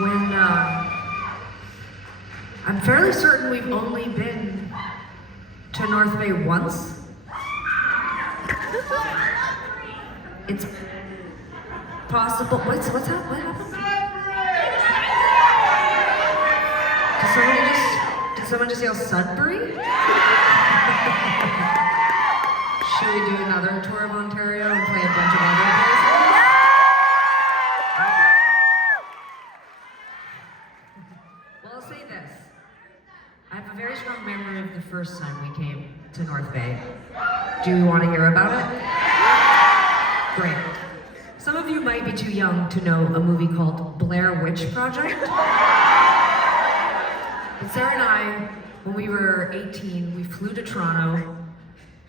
when I'm fairly certain we've only been to North Bay once. It's possible. What's that? What happened? Did someone just yell Sudbury? Should we do another tour of Ontario and play a bunch of other places? Well, I'll say this. I have a very strong memory of the first time we came to North Bay. Do you want to hear about it? Great. Some of you might be too young to know a movie called Blair Witch Project. But Sarah and I, when we were 18, we flew to Toronto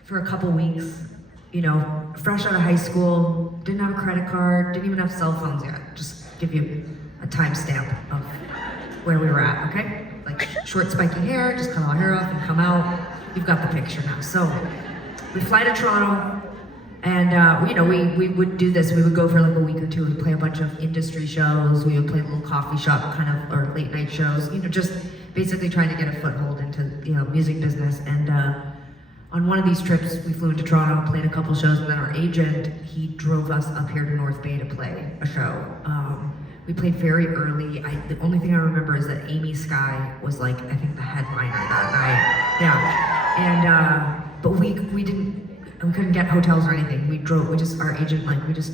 for a couple weeks, you know, fresh out of high school, didn't have a credit card, didn't even have cell phones yet. Just give you a timestamp of where we were at, okay? Like short spiky hair, just cut all our hair off and come out. You've got the picture now. So we fly to Toronto, and you know, we would do this. We would go for like a week or two. We'd play a bunch of industry shows. We would play little coffee shop kind of, or late night shows. You know, just basically trying to get a foothold into, you know, music business. And on one of these trips, we flew into Toronto, played a couple shows, and then our agent, he drove us up here to North Bay to play a show. We played very early. The only thing I remember is that Amy Sky was like, I think the headliner that night. Yeah, and but we couldn't get hotels or anything. Our agent, we just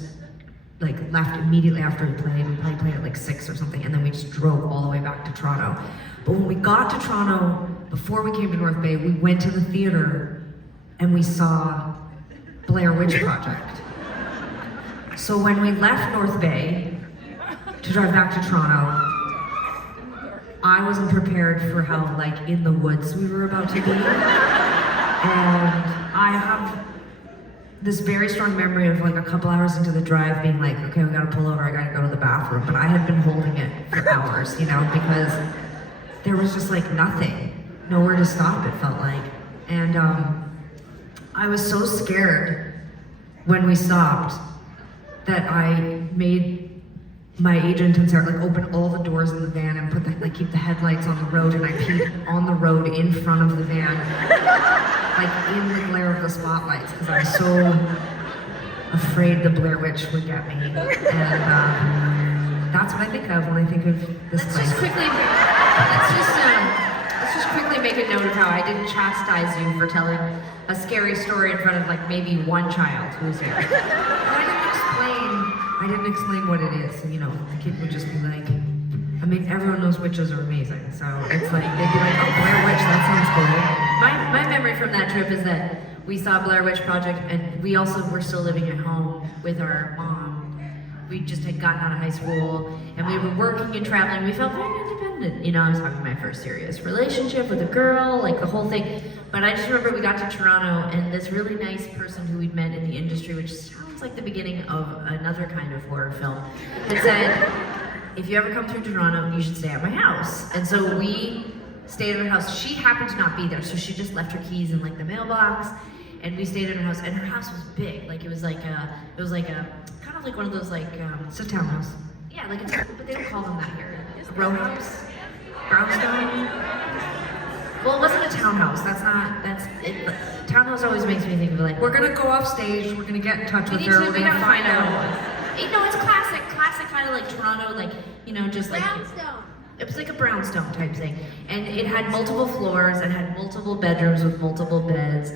left immediately after we played. We probably played at like 6 or something, and then we just drove all the way back to Toronto. But when we got to Toronto, before we came to North Bay, we went to the theater and we saw Blair Witch Project. So when we left North Bay to drive back to Toronto, I wasn't prepared for how in the woods we were about to be. And I have this very strong memory of a couple hours into the drive being like, okay, we gotta pull over, I gotta go to the bathroom. But I had been holding it for hours, you know, because there was just nothing, nowhere to stop, it felt like. And I was so scared when we stopped that I made my agent and Sarah open all the doors in the van and put keep the headlights on the road, and I peed on the road in front of the van, in the glare of the spotlights, because I was so afraid the Blair Witch would get me. And that's what I think of when I think of this place. Let's just quickly make a note of how I didn't chastise you for telling a scary story in front of maybe one child who was here. I didn't explain what it is. You know, the kid would just be like, I mean, everyone knows witches are amazing. So it's they'd be like, oh, Blair Witch, that sounds cool. My memory from that trip is that we saw Blair Witch Project, and we also were still living at home with our mom. We just had gotten out of high school, and we were working and traveling. We felt very independent. You know, I was having my first serious relationship with a girl, the whole thing. But I just remember we got to Toronto, and this really nice person who we'd met in the industry, which sounds like the beginning of another kind of horror film, had said, if you ever come through Toronto, you should stay at my house. And so we stayed at her house. She happened to not be there, so she just left her keys in the mailbox, and we stayed at her house. And her house was big, it was kind of like one of those it's a townhouse. Yeah, but they don't call them that here. A row house, brownstone. Well, it wasn't a townhouse. That's it. Townhouse always makes me think of we're gonna go off stage. We're gonna get in touch with her. We're gonna find out. No, it's classic kind of Toronto, just brownstone. It was a brownstone type thing, and it had multiple floors and had multiple bedrooms with multiple beds.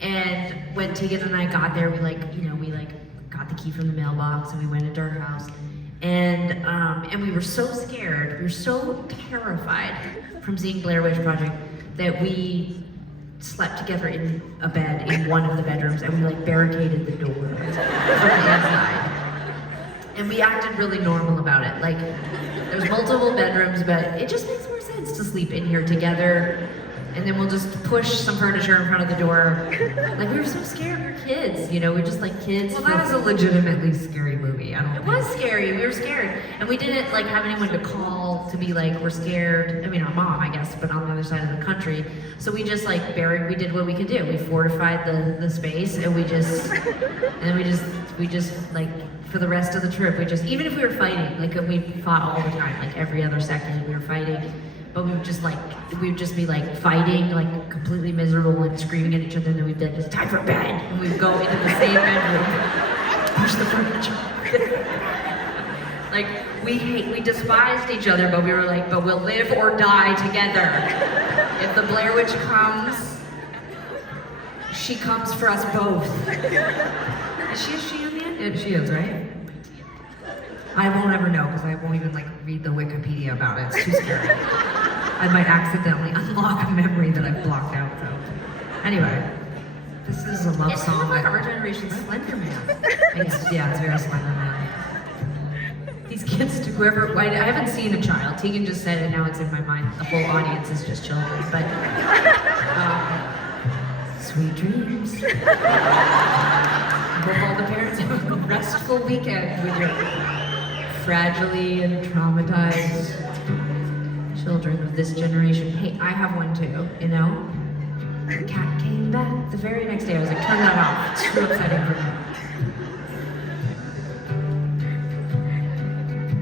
And when Tegan and I got there, we got the key from the mailbox and we went into her house, and we were so scared, we were so terrified from seeing Blair Witch Project that we slept together in a bed in one of the bedrooms, and we barricaded the door from the inside. And we acted really normal about it. There's multiple bedrooms, but it just makes more sense to sleep in here together and then we'll just push some furniture in front of the door. Like, we were so scared, we were kids, you know, we just like kids. Well, that is a legitimately scary movie, I don't think. It was scary, we were scared. And we didn't like have anyone to call to be like, we're scared. I mean, our mom, I guess, but on the other side of the country. So we just like we did what we could do. We fortified the space, and we just like, for the rest of the trip, even if we were fighting, like we fought all the time, like every other second we were fighting, but we would just be like fighting, like completely miserable and screaming at each other, and then we'd be like, it's time for bed, and we'd go into the same bedroom, push the furniture. Like, we despised each other, but we were like, but we'll live or die together. If the Blair Witch comes, she comes for us both. Is she in the end? She is, right? I won't ever know, because I won't even like read the Wikipedia about it. It's too scary. I might accidentally unlock a memory that I've blocked out, so. Anyway, this is a love song. It's kind of like our generation's Slender Man. Yeah, it's very Slender Man. These kids, whoever, I haven't seen a child. Tegan just said it, now it's in my mind. The whole audience is just children, but sweet dreams. I hope all the parents have a restful weekend with your fragilely and traumatized children of this generation. Hey, I have one too, you know? The cat came back the very next day. I was like, turn that off. It's too upsetting for me.